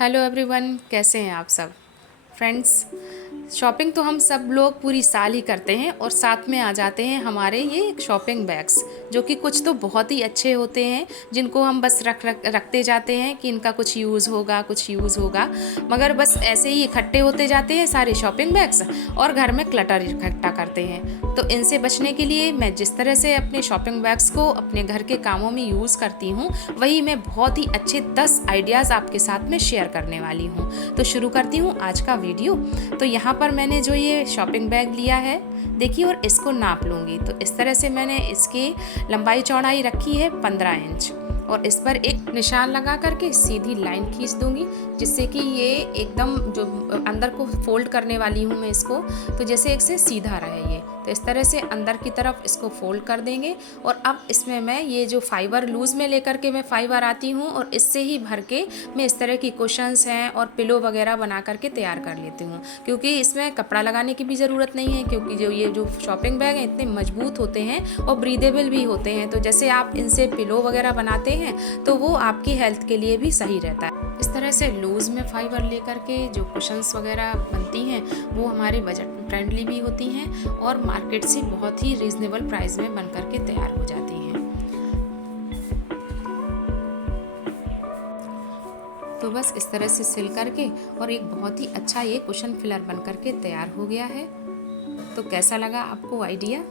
Hello everyone, कैसे हैं आप सब फ्रेंड्स। शॉपिंग तो हम सब लोग पूरी साल ही करते हैं और साथ में आ जाते हैं हमारे ये शॉपिंग बैग्स, जो कि कुछ तो बहुत ही अच्छे होते हैं, जिनको हम बस रखते जाते हैं कि इनका कुछ यूज़ होगा कुछ यूज़ होगा, मगर बस ऐसे ही इकट्ठे होते जाते हैं सारे शॉपिंग बैग्स और घर में क्लटर इकट्ठा करते हैं। तो इनसे बचने के लिए मैं जिस तरह से अपने शॉपिंग बैग्स को अपने घर के कामों में यूज़ करती हूँ, वही मैं बहुत ही अच्छे 10 आइडियाज़ आपके साथ में शेयर करने वाली हूँ। तो शुरू करती हूँ आज का वीडियो। तो यहाँ पर मैंने जो ये शॉपिंग बैग लिया है, देखिए, और इसको नाप लूँगी। तो इस तरह से मैंने इसकी लंबाई चौड़ाई रखी है 15 इंच और इस पर एक निशान लगा करके सीधी लाइन खींच दूंगी, जिससे कि ये एकदम जो अंदर को फोल्ड करने वाली हूँ मैं इसको, तो जैसे एक से सीधा रहे ये। तो इस तरह से अंदर की तरफ इसको फोल्ड कर देंगे और अब इसमें मैं ये जो फाइबर लूज़ में लेकर के मैं फाइबर आती हूँ और इससे ही भर के मैं इस तरह की कुशन्स हैं और पिलो वगैरह बना करके तैयार कर लेती हूँ, क्योंकि इसमें कपड़ा लगाने की भी ज़रूरत नहीं है, क्योंकि जो शॉपिंग बैग हैं इतने मजबूत होते हैं और ब्रीदेबल भी होते हैं। तो जैसे आप इनसे पिलो वगैरह बनाते हैं तो वो आपकी हेल्थ के लिए भी सही रहता है। इस तरह से लूज़ में फाइबर लेकर के जो कुशन्स वगैरह बनती हैं वो हमारे बजट फ्रेंडली भी होती हैं और मार्केट से बहुत ही रीज़नेबल प्राइस में बन करके तैयार हो जाती हैं। तो बस इस तरह से सिल करके और एक बहुत ही अच्छा ये कुशन फिलर बन करके तैयार हो गया है। तो कैसा लगा आपको आइडिया?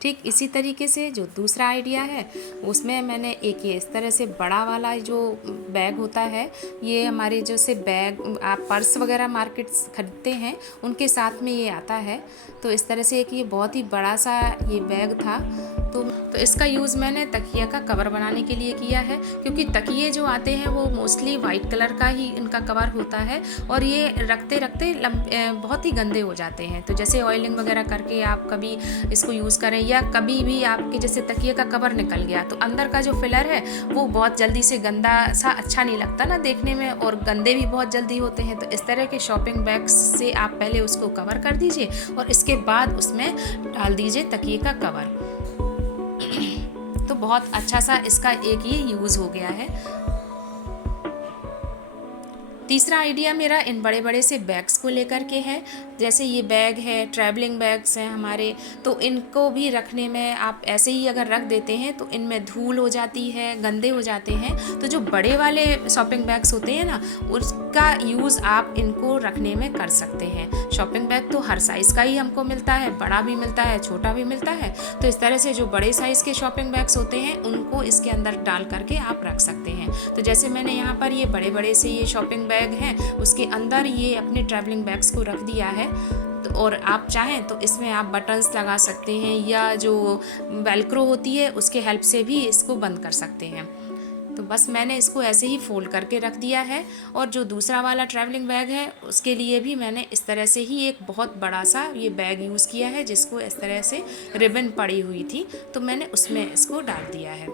ठीक इसी तरीके से जो दूसरा आइडिया है उसमें मैंने एक ये इस तरह से बड़ा वाला जो बैग होता है, ये हमारे जैसे बैग आप पर्स वगैरह मार्केट खरीदते हैं उनके साथ में ये आता है। तो इस तरह से एक ये बहुत ही बड़ा सा ये बैग था। तो इसका यूज़ मैंने तकिया का कवर बनाने के लिए किया है, क्योंकि तकिए जो आते हैं वो मोस्टली वाइट कलर का ही इनका कवर होता है और ये रखते रखते बहुत ही गंदे हो जाते हैं। तो जैसे ऑयलिंग वगैरह करके आप कभी इसको यूज़ करें या कभी भी आपके जैसे तकिए का कवर निकल गया तो अंदर का जो फिलर है वो बहुत जल्दी से गंदा सा अच्छा नहीं लगता ना देखने में, और गंदे भी बहुत जल्दी होते हैं। तो इस तरह के शॉपिंग बैग्स से आप पहले उसको कवर कर दीजिए और इसके बाद उसमें डाल दीजिए तकिए का कवर। तो बहुत अच्छा सा इसका एक ये यूज़ हो गया है। तीसरा आइडिया मेरा इन बड़े बड़े से बैग्स को लेकर के है। जैसे ये बैग है, ट्रैवलिंग बैग्स हैं हमारे, तो इनको भी रखने में आप ऐसे ही अगर रख देते हैं तो इनमें धूल हो जाती है, गंदे हो जाते हैं। तो जो बड़े वाले शॉपिंग बैग्स होते हैं ना, उसका यूज़ आप इनको रखने में कर सकते हैं। शॉपिंग बैग तो हर साइज़ का ही हमको मिलता है, बड़ा भी मिलता है, छोटा भी मिलता है। तो इस तरह से जो बड़े साइज़ के शॉपिंग बैग्स होते हैं उनको इसके अंदर डाल करके आप रख सकते हैं। तो जैसे मैंने यहाँ पर ये बड़े बड़े से ये शॉपिंग बैग हैं, उसके अंदर ये अपने ट्रैवलिंग बैग्स को रख दिया है। तो और आप चाहें तो इसमें आप बटन्स लगा सकते हैं या जो वेलक्रो होती है उसके हेल्प से भी इसको बंद कर सकते हैं। तो बस मैंने इसको ऐसे ही फोल्ड करके रख दिया है। और जो दूसरा वाला ट्रैवलिंग बैग है उसके लिए भी मैंने इस तरह से ही एक बहुत बड़ा सा ये बैग यूज़ किया है, जिसको इस तरह से रिबन पड़ी हुई थी तो मैंने उसमें इसको डाल दिया है।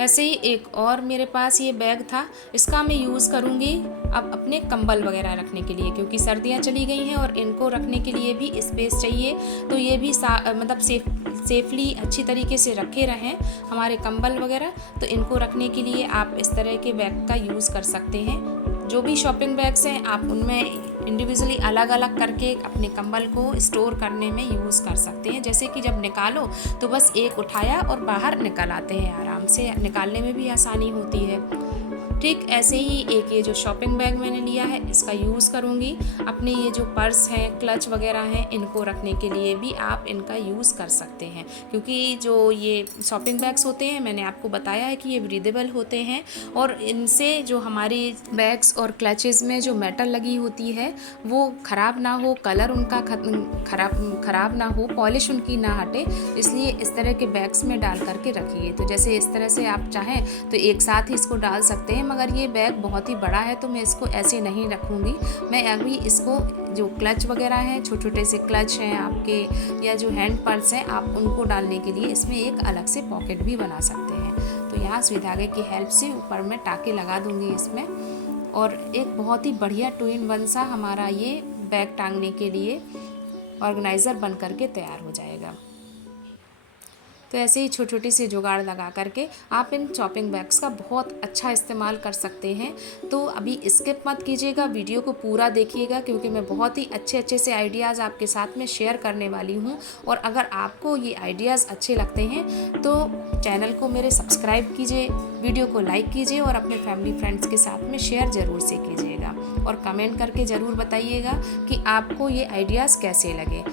ऐसे ही एक और मेरे पास ये बैग था, इसका मैं यूज़ करूँगी अब अपने कंबल वगैरह रखने के लिए, क्योंकि सर्दियाँ चली गई हैं और इनको रखने के लिए भी स्पेस चाहिए। तो ये भी मतलब सेफली अच्छी तरीके से रखे रहें हमारे कंबल वगैरह। तो इनको रखने के लिए आप इस तरह के बैग का यूज़ कर सकते हैं। जो भी शॉपिंग बैग्स हैं आप उनमें इंडिविजुअली अलग अलग करके अपने कंबल को स्टोर करने में यूज़ कर सकते हैं। जैसे कि जब निकालो तो बस एक उठाया और बाहर निकल आते हैं, आराम से निकालने में भी आसानी होती है। ठीक ऐसे ही एक ये जो शॉपिंग बैग मैंने लिया है इसका यूज़ करूँगी अपने ये जो पर्स हैं, क्लच वगैरह हैं, इनको रखने के लिए भी आप इनका यूज़ कर सकते हैं। क्योंकि जो ये शॉपिंग बैग्स होते हैं मैंने आपको बताया है कि ये ब्रीदेबल होते हैं और इनसे जो हमारी बैग्स और क्लचेज़ में जो मेटल लगी होती है वो ख़राब ना हो, कलर उनका ख़राब ना हो, पॉलिश उनकी ना हटे, इसलिए इस तरह के बैग्स में डाल करके रखिए। तो जैसे इस तरह से आप चाहें तो एक साथ ही इसको डाल सकते हैं, मगर ये बैग बहुत ही बड़ा है तो मैं इसको ऐसे नहीं रखूँगी। मैं अभी इसको जो क्लच वगैरह हैं, छोटे छोटे से क्लच हैं आपके या जो हैंड पर्स हैं, आप उनको डालने के लिए इसमें एक अलग से पॉकेट भी बना सकते हैं। तो यहाँ सुई धागे की हेल्प से ऊपर में टाके लगा दूँगी इसमें, और एक बहुत ही बढ़िया 2-in-1 सा हमारा ये बैग टांगने के लिए ऑर्गेनाइज़र बन करके तैयार हो जाएगा। तो ऐसे ही छोटी छोटी सी जुगाड़ लगा करके आप इन शॉपिंग बैग्स का बहुत अच्छा इस्तेमाल कर सकते हैं। तो अभी स्किप मत कीजिएगा, वीडियो को पूरा देखिएगा, क्योंकि मैं बहुत ही अच्छे अच्छे से आइडियाज़ आपके साथ में शेयर करने वाली हूँ। और अगर आपको ये आइडियाज़ अच्छे लगते हैं तो चैनल को मेरे सब्सक्राइब कीजिए, वीडियो को लाइक कीजिए और अपने फैमिली फ्रेंड्स के साथ में शेयर ज़रूर से कीजिएगा। और कमेंट करके ज़रूर बताइएगा कि आपको ये आइडियाज़ कैसे लगे।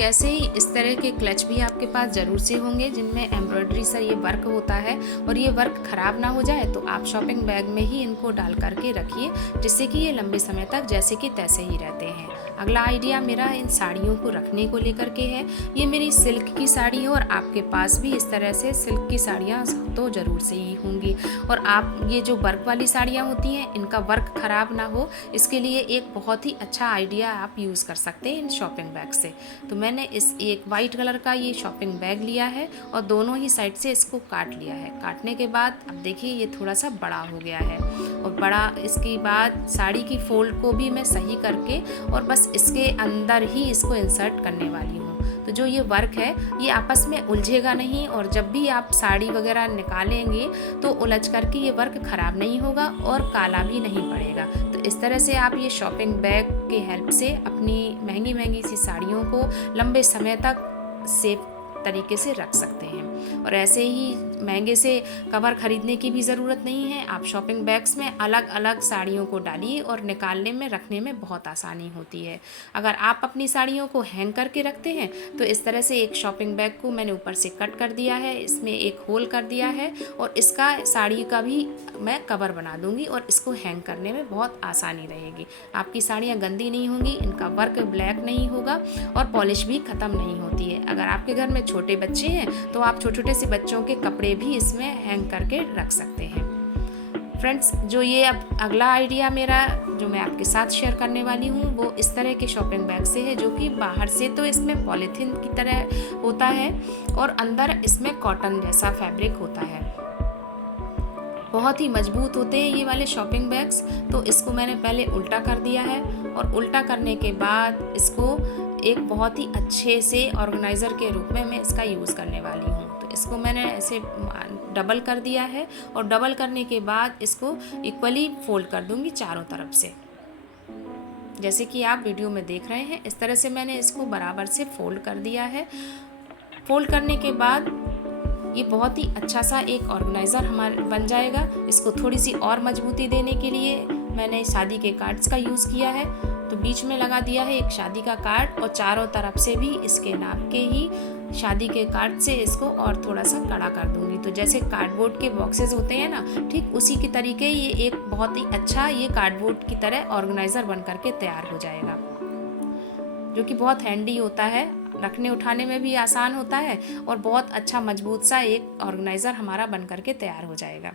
ऐसे ही इस तरह के क्लच भी आपके पास ज़रूर से होंगे जिनमें एम्ब्रॉयडरी सा ये वर्क होता है, और ये वर्क ख़राब ना हो जाए तो आप शॉपिंग बैग में ही इनको डाल करके रखिए, जिससे कि ये लंबे समय तक जैसे कि तैसे ही रहते हैं। अगला आइडिया मेरा इन साड़ियों को रखने को लेकर के है। ये मेरी सिल्क की साड़ी है और आपके पास भी इस तरह से सिल्क की साड़ियाँ तो ज़रूर से ही होंगी। और आप ये जो वर्क वाली साड़ियाँ होती हैं इनका वर्क ख़राब ना हो, इसके लिए एक बहुत ही अच्छा आइडिया आप यूज़ कर सकते हैं इन शॉपिंग बैग से। तो मैंने इस एक वाइट कलर का ये शॉपिंग बैग लिया है और दोनों ही साइड से इसको काट लिया है। काटने के बाद अब देखिए ये थोड़ा सा बड़ा हो गया है, और बड़ा इसके बाद साड़ी की फोल्ड को भी मैं सही करके और बस इसके अंदर ही इसको इंसर्ट करने वाली हूँ। तो जो ये वर्क है ये आपस में उलझेगा नहीं, और जब भी आप साड़ी वगैरह निकालेंगे तो उलझ करके ये वर्क ख़राब नहीं होगा और काला भी नहीं पड़ेगा। तो इस तरह से आप ये शॉपिंग बैग के हेल्प से अपनी महंगी महंगी सी साड़ियों को लंबे समय तक सेफ तरीके से रख सकते हैं। और ऐसे ही महंगे से कवर ख़रीदने की भी ज़रूरत नहीं है। आप शॉपिंग बैग्स में अलग अलग साड़ियों को डालिए और निकालने में रखने में बहुत आसानी होती है। अगर आप अपनी साड़ियों को हैंग करके रखते हैं तो इस तरह से एक शॉपिंग बैग को मैंने ऊपर से कट कर दिया है, इसमें एक होल कर दिया है, और इसका साड़ी का भी मैं कवर बना दूंगी और इसको हैंग करने में बहुत आसानी रहेगी। आपकी साड़ियाँ गंदी नहीं होंगी, इनका वर्क ब्लैक नहीं होगा और पॉलिश भी ख़त्म नहीं होती है। अगर आपके घर में छोटे बच्चे हैं तो आप छोटे छोटे से बच्चों के कपड़े भी इसमें हैंग करके रख सकते हैं। फ्रेंड्स, जो ये अब अगला आइडिया मेरा जो मैं आपके साथ शेयर करने वाली हूँ वो इस तरह के शॉपिंग बैग से है, जो कि बाहर से तो इसमें पॉलीथीन की तरह होता है और अंदर इसमें कॉटन जैसा फैब्रिक होता है। बहुत ही मजबूत होते हैं ये वाले शॉपिंग बैग्स। तो इसको मैंने पहले उल्टा कर दिया है, और उल्टा करने के बाद इसको एक बहुत ही अच्छे से ऑर्गेनाइज़र के रूप में मैं इसका यूज़ करने वाली हूँ। तो इसको मैंने ऐसे डबल कर दिया है, और डबल करने के बाद इसको इक्वली फोल्ड कर दूँगी चारों तरफ से, जैसे कि आप वीडियो में देख रहे हैं। इस तरह से मैंने इसको बराबर से फोल्ड कर दिया है। फोल्ड करने के बाद ये बहुत ही अच्छा सा एक ऑर्गेनाइज़र हमारा बन जाएगा। इसको थोड़ी सी और मजबूती देने के लिए मैंने शादी के कार्ड्स का यूज़ किया है। तो बीच में लगा दिया है एक शादी का कार्ड, और चारों तरफ से भी इसके नाप के ही शादी के कार्ड से इसको और थोड़ा सा कड़ा कर दूंगी। तो जैसे कार्डबोर्ड के बॉक्सेस होते हैं ना, ठीक उसी की तरीके ये एक बहुत ही अच्छा ये कार्डबोर्ड की तरह ऑर्गेनाइज़र बन करके तैयार हो जाएगा, जो कि बहुत हैंडी होता है, रखने उठाने में भी आसान होता है, और बहुत अच्छा मजबूत सा एक ऑर्गेनाइज़र हमारा बन करके तैयार हो जाएगा।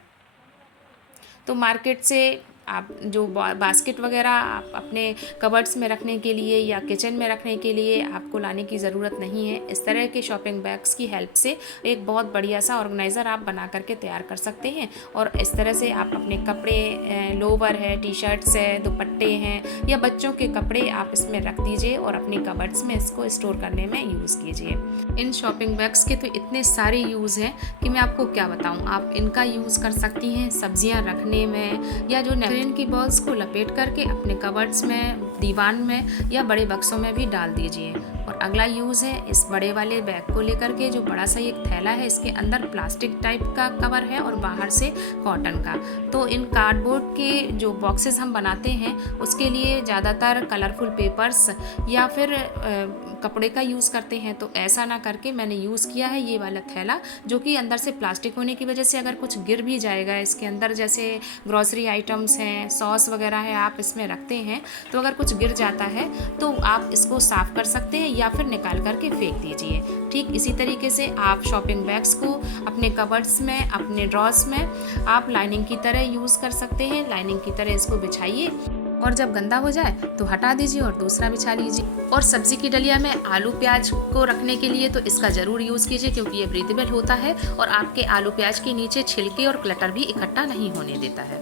तो मार्केट से आप जो बास्केट वगैरह आप अपने कबर्ड्स में रखने के लिए या किचन में रखने के लिए आपको लाने की ज़रूरत नहीं है। इस तरह के शॉपिंग बैग्स की हेल्प से एक बहुत बढ़िया सा ऑर्गेनाइज़र आप बना करके तैयार कर सकते हैं, और इस तरह से आप अपने कपड़े, लोवर है, टी शर्ट्स है, दुपट्टे हैं या बच्चों के कपड़े आप इसमें रख दीजिए और अपनी कबर्ड्स में इसको स्टोर करने में यूज़ कीजिए। इन शॉपिंग बैग्स के तो इतने सारे यूज़ हैं कि मैं आपको क्या बताऊँ। आप इनका यूज़ कर सकती हैं सब्जियाँ रखने में, या जो की बॉल्स को लपेट करके अपने कबर्ड्स में, दीवान में या बड़े बक्सों में भी डाल दीजिए। और अगला यूज़ है इस बड़े वाले बैग को लेकर के, जो बड़ा सा एक थैला है, इसके अंदर प्लास्टिक टाइप का कवर है और बाहर से कॉटन का। तो इन कार्डबोर्ड के जो बॉक्सेस हम बनाते हैं उसके लिए ज़्यादातर कलरफुल पेपर्स या फिर कपड़े का यूज़ करते हैं। तो ऐसा ना करके मैंने यूज़ किया है ये वाला थैला, जो कि अंदर से प्लास्टिक होने की वजह से अगर कुछ गिर भी जाएगा इसके अंदर, जैसे ग्रॉसरी आइटम्स हैं, सॉस वगैरह है, आप इसमें रखते हैं, तो अगर कुछ गिर जाता है तो आप इसको साफ़ कर सकते हैं या फिर निकाल करके फेंक दीजिए। ठीक इसी तरीके से आप शॉपिंग बैग्स को अपने कबर्ड्स में, अपने ड्रॉर्स में आप लाइनिंग की तरह यूज़ कर सकते हैं। लाइनिंग की तरह इसको बिछाइए, और जब गंदा हो जाए तो हटा दीजिए और दूसरा बिछा लीजिए। और सब्जी की डलिया में आलू प्याज को रखने के लिए तो इसका ज़रूर यूज़ कीजिए, क्योंकि ये ब्रीदेबल होता है और आपके आलू प्याज के नीचे छिलके और क्लटर भी इकट्ठा नहीं होने देता है।